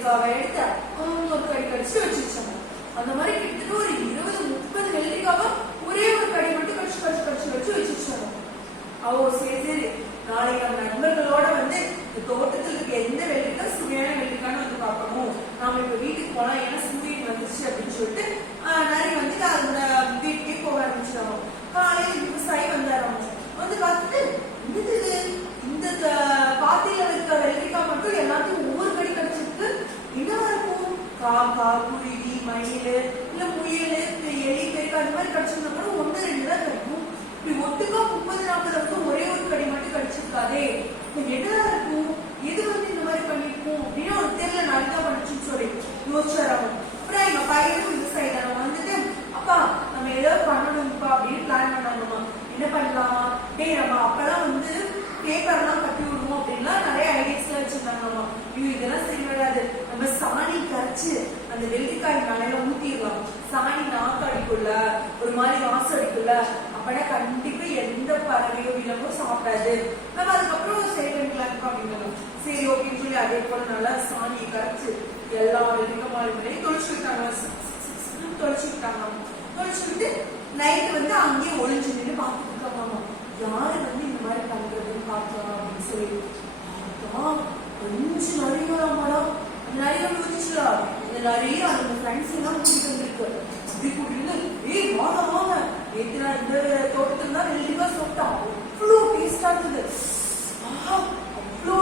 வெள்ளரிக்காவை எடுத்து ஒரு கடி கடிச்சு வச்சுச்சாங்க. அந்த மாதிரி கிட்டத்தட்ட ஒரு 20-30 வெள்ளரிக்காவை ஒரே ஒரு கடி மட்டும் கடிச்சு கடிச்சு கடிச்சு வச்சு வச்சுச்சாங்க. சரி நாளைக்கு நம்ம நண்பர்களோட இந்த தோட்டத்தில் இருக்க எந்த வெள்ளரிக்காய் சுவையான வெள்ளரிக்கான்னு பார்க்கணும். நாம இப்ப வீட்டுக்கு போலாம், ஏன்னா சூரியன் வந்துருச்சு அப்படின்னு சொல்லிட்டு நிறைய அந்த வீட்டுக்கே போக ஆரம்பிச்சிட்டாங்க. காலையில விவசாயி வந்த ஆரம்பிச்சோம். பார்த்துட்டு இந்த பாத்தியில இருக்க வெள்ளரிக்காய் மட்டும் எல்லாத்தையும் ஒவ்வொரு கடி கடிச்சிருக்கு. என்னவா இருக்கும்? காக்கா, குருவி, மயில், இல்ல முயல், எலி, பெருக்கா அந்த மாதிரி கடிச்சிருந்தா கூட 1-2 தான் கிடைக்கும். இப்படி ஒட்டுக்கா 30-40 ஒரே ஒரு கடி மட்டும் கடிச்சிருக்காதே, என்னதான் இருக்கும்? எது இந்த மாதிரி பண்ணிருக்கும் அப்படின்னு ஒரு தெரியல நாளைக்குதான் பண்ணிச்சுன்னு சொல்லி யோசிச்சாராங்க. அப்புறம் எங்க பையனும் விவசாயி நம்ம அப்பா நம்ம ஏதாவது பண்ணணும்ப்பா அப்படின்னு பிளான் பண்ணாங்கம்மா. என்ன பண்ணலாம்? நம்ம அப்பெல்லாம் பேப்பர்லாம் கட்டி விடுவோம் அப்படின்லாம் நிறைய ஐடியாஸ் எல்லாம் வச்சிருந்தாங்கம்மா. இதெல்லாம் சரி வராது, நம்ம சாணி கரைச்சு அந்த வெள்ளரிக்காய் மேல ஊத்திடலாம். சாணி நாக்கு அடிக்குள்ள ஒரு மாதிரி வாசம் அடிக்குள்ள, அப்பனா கண்டிப்பா எந்த பறவையோ விலங்கோ சாப்பிடாது. நம்ம அதுக்கப்புறம் சரி பண்ணிக்கலாம் அப்படின்னு. சரி ஓகேன்னு சொல்லி அதே போல நல்லா சாணியை கரைச்சு எல்லா வெள்ளரிக்காய் தொழிச்சுக்கிட்டாங்க. தொழிச்சுக்கிட்டு நைட்டு அங்கேயே ஒளிஞ்சு நின்று பார்த்துட்டு இருக்காங்க. யாரு இந்த மாதிரி பண்றதுன்னு பார்க்கலாம் அப்படின்னு சொல்லி கொஞ்சம் நிறைய நிறைய வந்துச்சுல. இந்த நிறைய அந்த ஃப்ரெண்ட்ஸ் எல்லாம் கூட்டிட்டு வந்திருக்கு. அப்படி கூட்டிட்டு வாங்க வாங்க, நேற்று நான் இந்த தோட்டத்துல தான் வெள்ளரிக்காய் சாப்பிட்டேன், அவ்வளோ டேஸ்டா இருந்தது, அவ்வளோ